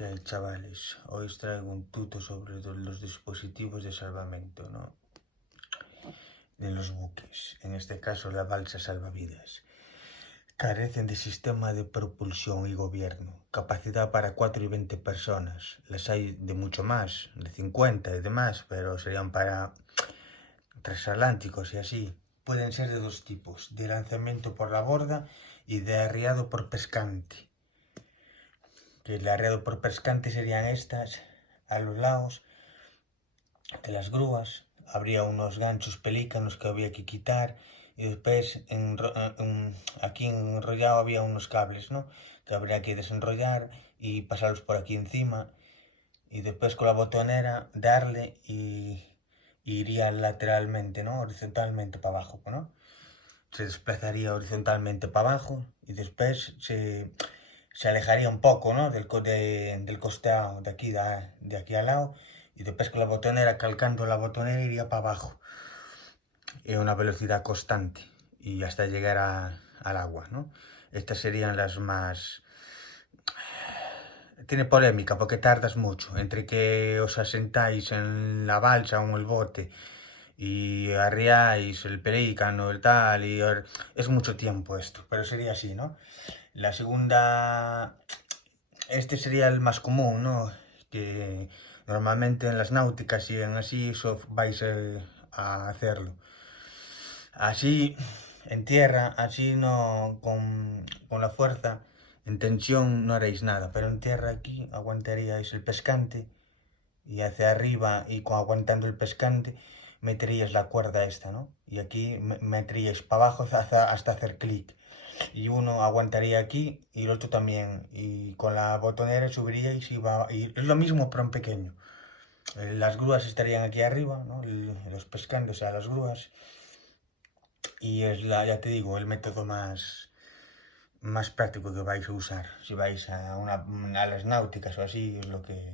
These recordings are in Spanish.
¿Qué hay, chavales? Hoy os traigo un tuto sobre los dispositivos de salvamento, ¿no? De los buques, en este caso la balsa salvavidas. Carecen de sistema de propulsión y gobierno, capacidad para 4 y 20 personas. Las hay de mucho más, de 50 y demás, pero serían para transatlánticos y así. Pueden ser de dos tipos, de lanzamiento por la borda y de arriado por pescante. Que el arreado por pescante serían estas, a los lados de las grúas. Habría unos ganchos pelícanos que había que quitar y después aquí enrollado había unos cables, ¿no? Que habría que desenrollar y pasarlos por aquí encima y después con la botonera darle y iría lateralmente, ¿no? Horizontalmente para abajo, ¿no? Se desplazaría horizontalmente para abajo y después se alejaría un poco, ¿no? del costado de aquí al lado y después con la botonera, calcando la botonera, iría para abajo a una velocidad constante y hasta llegar al agua, ¿no? Estas serían las más... Tiene polémica porque tardas mucho entre que os asentáis en la balsa o en el bote y arriáis el pelícano, el tal, es mucho tiempo esto, pero sería así, ¿no? La segunda, este sería el más común, ¿no? Que normalmente en las náuticas y en así eso vais a hacerlo. Así, en tierra, así no, con la fuerza, en tensión no haréis nada, pero en tierra aquí aguantaríais el pescante y hacia arriba y aguantando el pescante meteríais la cuerda esta, ¿no? Y aquí meteríais para abajo hasta hacer clic. Y uno aguantaría aquí y el otro también. Y con la botonera subiríais y es lo mismo pero en pequeño. Las grúas estarían aquí arriba, ¿no? Los pescantes, o sea, las grúas. Y es ya te digo, el método más práctico que vais a usar. Si vais a las náuticas o así, es lo que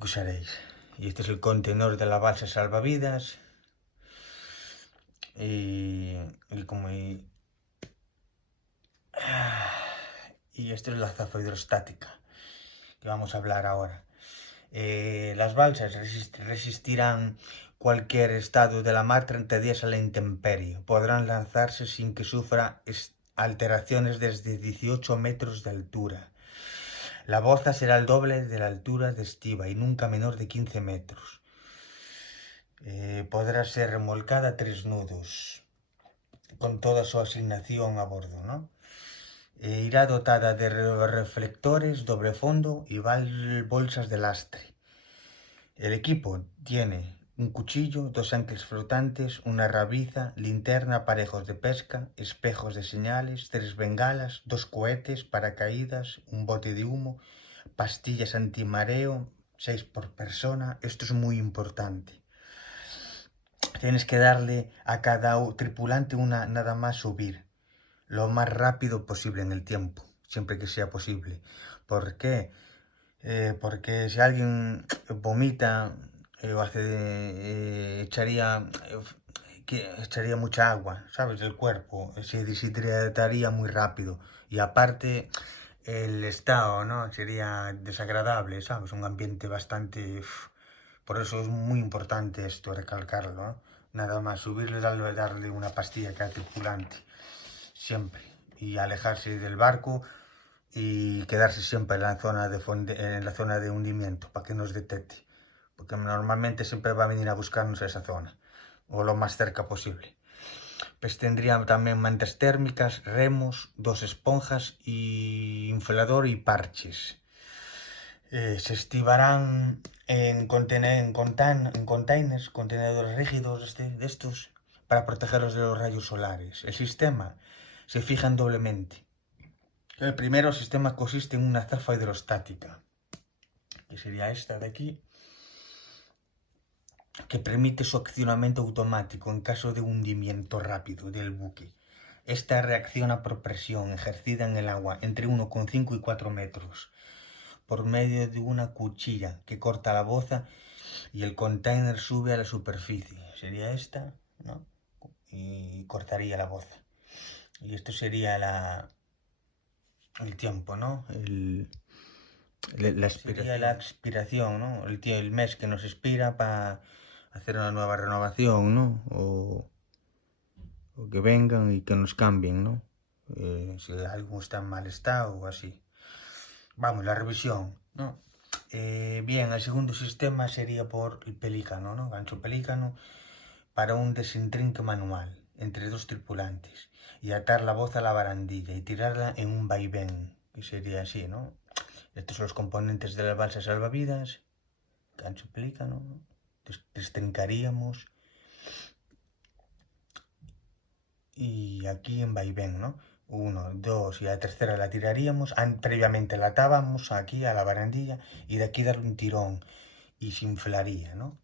usaréis. Y este es el contenedor de la balsa salvavidas. Y como... Y esto es la zafa hidrostática que vamos a hablar ahora. Las balsas resistirán cualquier estado de la mar 30 días a la intemperie. Podrán lanzarse sin que sufra alteraciones desde 18 metros de altura. La boza será el doble de la altura de estiva y nunca menor de 15 metros. Podrá ser remolcada a 3 nudos, con toda su asignación a bordo, ¿no? Irá dotada de reflectores, doble fondo y bolsas de lastre. El equipo tiene un cuchillo, 2 anclas flotantes, una rabiza, linterna, aparejos de pesca, espejos de señales, 3 bengalas, 2 cohetes, paracaídas, un bote de humo, pastillas antimareo, 6 por persona. Esto es muy importante. Tienes que darle a cada tripulante una nada más subir lo más rápido posible en el tiempo, siempre que sea posible. ¿Por qué? Porque si alguien vomita o echaría mucha agua, ¿sabes? Del cuerpo, se deshidrataría muy rápido. Y aparte, el estado, ¿no? Sería desagradable, ¿sabes? Un ambiente bastante... Por eso es muy importante esto, recalcarlo, ¿no? Nada más subirle, darle una pastilla a cada tripulante, siempre. Y alejarse del barco y quedarse siempre en la zona de hundimiento para que nos detecte, porque normalmente siempre va a venir a buscarnos a esa zona o lo más cerca posible. Pues tendría también mantas térmicas, remos, 2 esponjas y inflador y parches. Se estivarán en containers, contenedores rígidos de estos, para protegerlos de los rayos solares. El sistema se fijan doblemente. El primer sistema consiste en una zafa hidrostática, que sería esta de aquí, que permite su accionamiento automático en caso de hundimiento rápido del buque. Esta reacciona por presión ejercida en el agua entre 1,5 y 4 metros, por medio de una cuchilla que corta la boza y el container sube a la superficie. Sería esta, ¿no? Y cortaría la boza. Y esto sería el tiempo, ¿no? Sería la expiración, ¿no? El mes que nos expira para hacer una nueva renovación, ¿no? O que vengan y que nos cambien, ¿no? Si algo está en mal estado o así. Vamos, la revisión, ¿no? Bien, el segundo sistema sería por el pelícano, ¿no? Gancho pelícano para un desentrinque manual entre dos tripulantes y atar la voz a la barandilla y tirarla en un vaivén, que sería así, ¿no? Estos son los componentes de la balsa salvavidas, gancho pelícano, destrincaríamos y aquí en vaivén, ¿no? Uno, dos y la tercera la tiraríamos, previamente la atábamos aquí a la barandilla y de aquí darle un tirón y se inflaría, ¿no?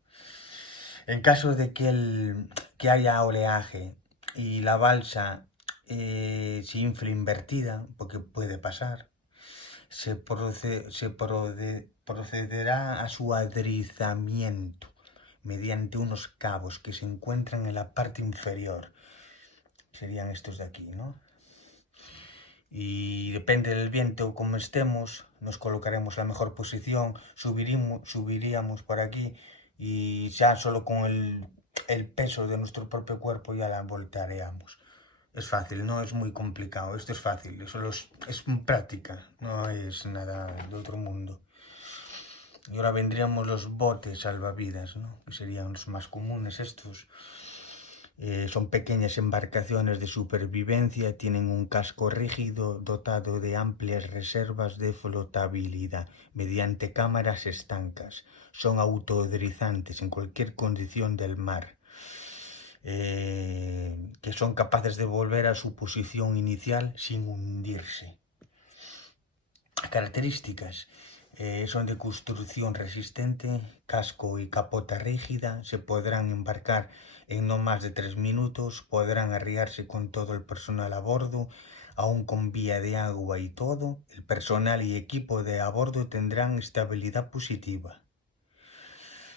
En caso de que haya oleaje y la balsa se infle invertida, porque puede pasar, procederá a su adrizamiento mediante unos cabos que se encuentran en la parte inferior. Serían estos de aquí, ¿no? Y depende del viento o como estemos, nos colocaremos en la mejor posición, subiríamos por aquí y ya solo con el peso de nuestro propio cuerpo ya la voltareamos. Es fácil, no es muy complicado, esto es fácil, es práctica, no es nada de otro mundo. Y ahora vendríamos los botes salvavidas, ¿no? Que serían los más comunes estos. Son pequeñas embarcaciones de supervivencia, tienen un casco rígido dotado de amplias reservas de flotabilidad mediante cámaras estancas. Son autoderizantes en cualquier condición del mar, que son capaces de volver a su posición inicial sin hundirse. Características. Son de construcción resistente, casco y capota rígida, se podrán embarcar en no más de 3 minutos, podrán arriarse con todo el personal a bordo, aún con vía de agua y todo, el personal y equipo de a bordo tendrán estabilidad positiva.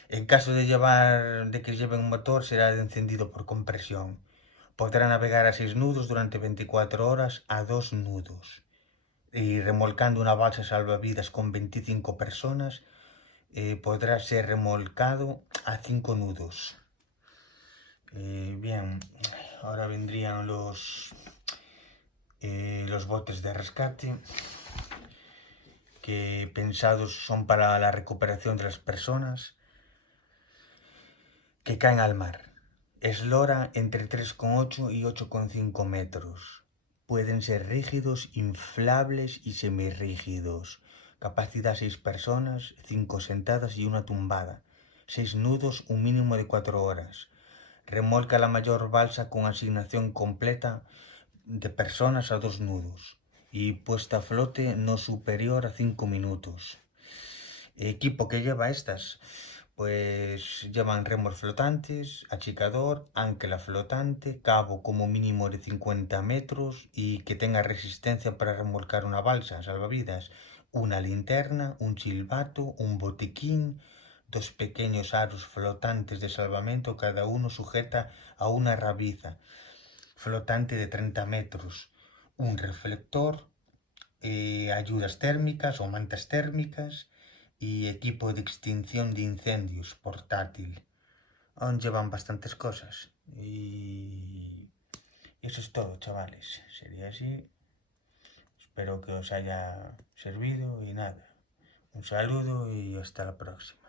En caso de que lleven motor, será encendido por compresión. Podrá navegar a 6 nudos durante 24 horas a 2 nudos. Y remolcando una balsa salvavidas con 25 personas, podrá ser remolcado a 5 nudos. Bien, ahora vendrían los botes de rescate, que pensados son para la recuperación de las personas que caen al mar. Eslora entre 3,8 y 8,5 metros. Pueden ser rígidos, inflables y semirrígidos. Capacidad 6 personas, 5 sentadas y una tumbada. 6 nudos, un mínimo de 4 horas. Remolca la mayor balsa con asignación completa de personas a 2 nudos. Y puesta a flote no superior a 5 minutos. Equipo que lleva estas, pues llevan remos flotantes, achicador, ancla flotante, cabo como mínimo de 50 metros y que tenga resistencia para remolcar una balsa salvavidas, una linterna, un silbato, un botiquín, 2 pequeños aros flotantes de salvamento, cada uno sujeta a una rabiza flotante de 30 metros, un reflector, ayudas térmicas o mantas térmicas y equipo de extinción de incendios portátil. Aún llevan bastantes cosas. Y eso es todo, chavales. Sería así. Espero que os haya servido y nada. Un saludo y hasta la próxima.